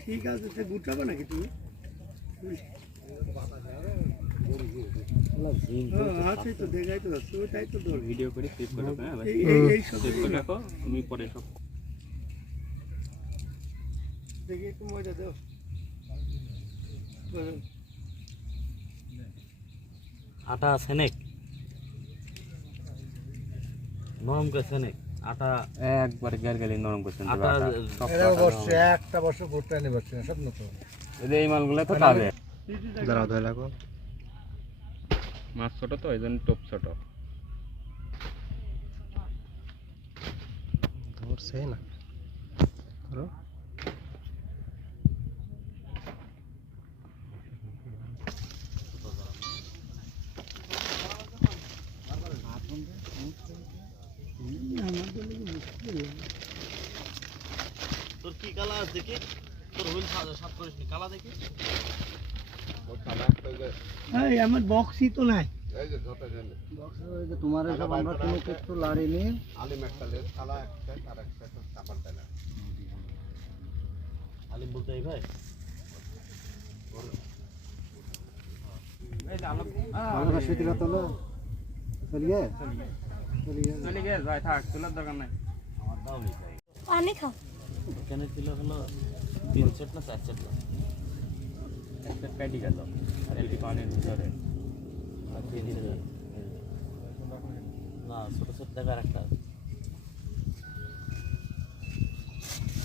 ঠিক আছে তো গুটাবো নাকি তুমি? হ্যাঁ, আছে তো দেখাই তো যাচ্ছে ওইটাই তো দরকার। ভিডিও করে সেভ করে রাখো হ্যাঁ এই এই- এই সব সেভ করে রাখো তুমি পরে সব দেখি একটু মজা দাও। বলো। আটা সেনেক নরম করে সেনেক আটা একবার গেল নরম করছেন আটা একটা বছর ঘুরতে আনি পারছি সব নতুন। এই মালগুলো তো পাবে। দাঁড়াও ধরে লাগো মাছ ছোট তো এই জন্য টোপ ছোট। ধরছে না। ধরো। তোর কি কালা আছে দেখি? তোর হুইল সাত করিস নি। কালা দেখি? এই আমার বক্সই তো নাই। তোমার সব আমরা কিনে একটু লাড়িনি। আলিম বলতে এই ভাই? আমরা সেদিন তো না চলিয়ে। চলে থাক তোলার দরকার নাই আমার দাও নি ভাই পানি খাও। এখানে ছিল হলো তিন সেট না চার সেট? একটা প্যাটি গেল আর এলটি পানির ভিতরে। আর দিয়ে না ছোট ছোট দেখার একটা।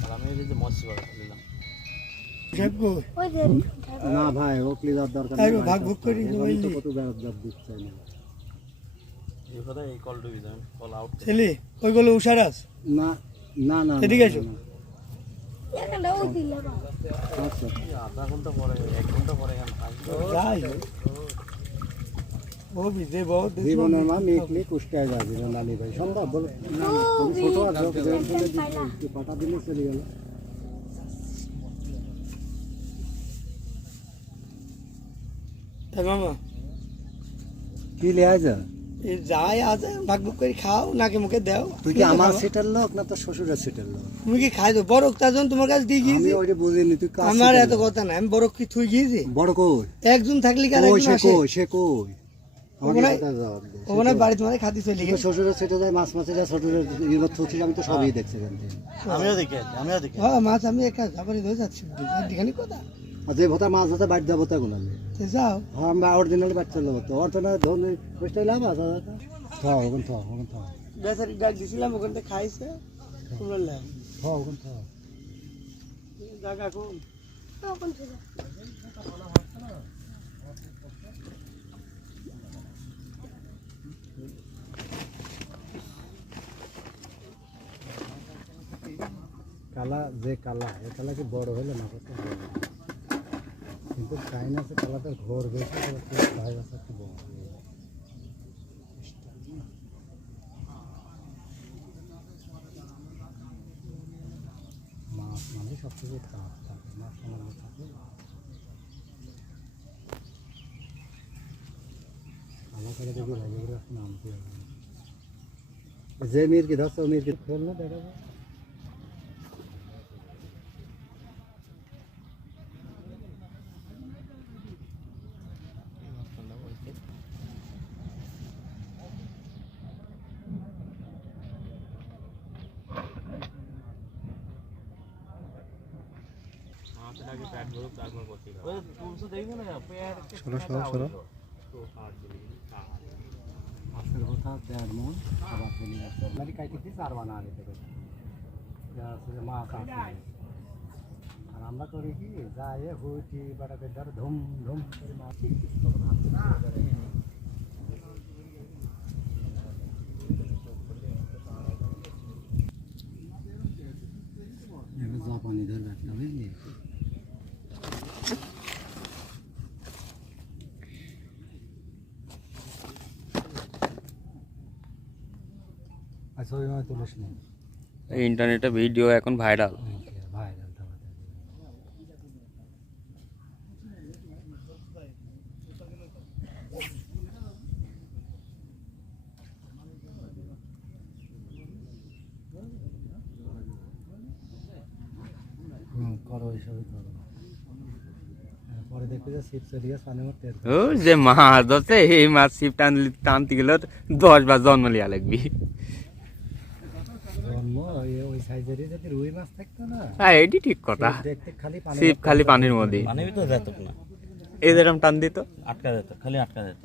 আর আমি এই যে মৎস্য বাগান না ভাই ও ক্লিয়ার দরকার ভাগ ভুগ করি যে আমি তো ওই কত বেড়াত জব দিচ্ছে না উষারাস না না না এদিকে এসো। আচ্ছা। আধা ঘণ্টা পরে এক ঘণ্টা পরে কি লিয়া যা যাই আছে ভাগ ভুগ করে খাও নাকে মুখে দাও। তুই কি আমার সেটার লোক না তোর শ্বশুরের সেটার লোক? তুমি কি খাই দো বড় তার জন্য তোমার কাছে দিয়ে আমি গিয়েছি ওইটা বুঝিনি তুই কার আমার এত কথা না আমি বড় কি থুই গিয়েছি? বড় কই? একজন থাকলে কি আর কই একজন সে আসে? কই সে ওখানে- মানে খাতি চলে গেছে। শ্বশুরের সেটা যায় মাছ মাছে যায় শ্বশুরের ইমত থুছিল আমি তো সবই দেখছি আমিও দেখে আমিও দেখে। হ্যাঁ মাছ আমি একা যাবারই ধরে যাচ্ছি। এখানে কথা। যে ভোতা মাছ আছে বাড়ি যাব তা গুলালে তো যাও। হ্যাঁ আমরা অরিজিনাল বাচ্চা লোক তো। ওর তো না ধরুন বুঝতে লাভ আছে থ ওখান থ ওখান থ বেচারি ডাক দিছিলাম ওখান থেকে খাইছে তোমরা ওখান জায়গা কোন? কালা যে কালা এ কালা কি বড় হলে না না। কিন্তু চাইনাসে কালাটার ঘোর বেশি ভাই আছে, একটু মাছ মানে সব থেকে খারাপ থাকে, মাছ মানে থাকে। কালা কালা দেখি ভালো এখন আনতে হবে? যে মির কি ধরছে ও মির কি ফেললে দেখা যায় মাছের আগে প্যাট ভরুক তারপর বসে দাও ওই তুলছে দেখবে না পেয়ার সরো, সরো, সরো। মন আর আমরা করি কি যাই হুইটি বাটাকে ধর ধুম ধুম করে মাছ। ইন্টারনেটে ভিডিও এখন ভাইরাল। যে ছিপ মাছ ধরছে এই মাছ ছিপ টান টানতে গেলে দশ বার জন্ম লিয়া লাগবি। ওই- ওই সাইজেরই যদি রুই মাছ থাকতো না? হ্যাঁ এটি ঠিক কথা। দেখতে খালি পানি ছিপ খালি পানির মধ্যে পানি ভিতরে যেত না। এই যেরকম টান দিত? আটকা যেত খালি আটকা যেত।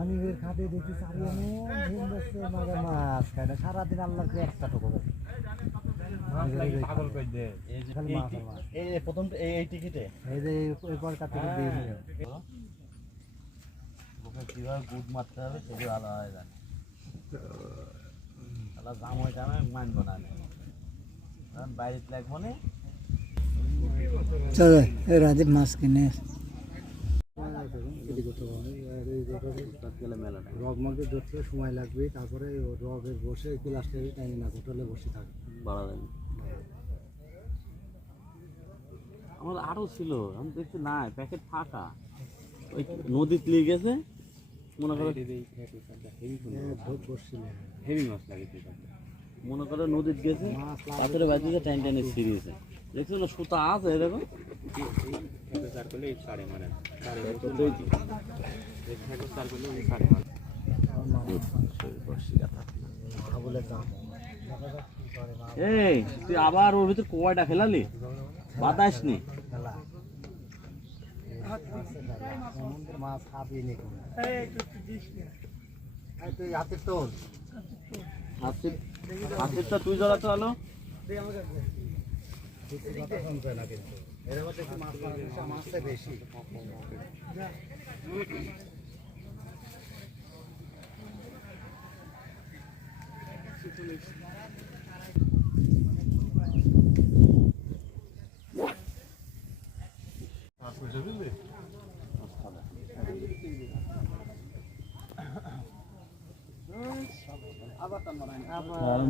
আমি বের খাতে দেখি মন বসছে মারে মাছ খায় না সারাদিন আল্লাহর একটা টুকু প্রথম এই টিকিটে? এই যে এরপর কাতে ওকে কীভাবে গুড মারতে হবে হয় হয়ে মানব না কারণ বাইরে লাগবো না। চলো রাজীব মাছ কিনে। রগ মগে ধরতে সময় লাগবে তারপরে রগের বসে গ্লাসটা টাইনি না হোটেলে বসে থাকে। বাড়া দেন। আমার আরও ছিল আমি দেখছি না প্যাকেট ফাঁকা। ওই নদীতে নিয়ে গেছে মনে করো হেভি মাছ লাগে মনে করো নদীতে গেছে পাথরে বাজিতে টাইম টাইনে ছিঁড়িয়েছে দেখছ না সুতা আছে দেখো করলে এই সাড়ে সাড়ে চার করলে ওই সাড়ে এই তুই আবার ওর ভিতর কয়টা খেলালি? বাতাস নি সমুদ্রের মাছ খাবি নি কোনো এই তুই তুই জ্বলাতে হলো কিছু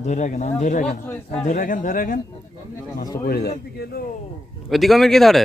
ধরে রাখেন ধরে রাখেন। ধরে রাখেন ধরে রাখেন। মাছটা পড়ে যায় ওদিকে আমি কি ধরে?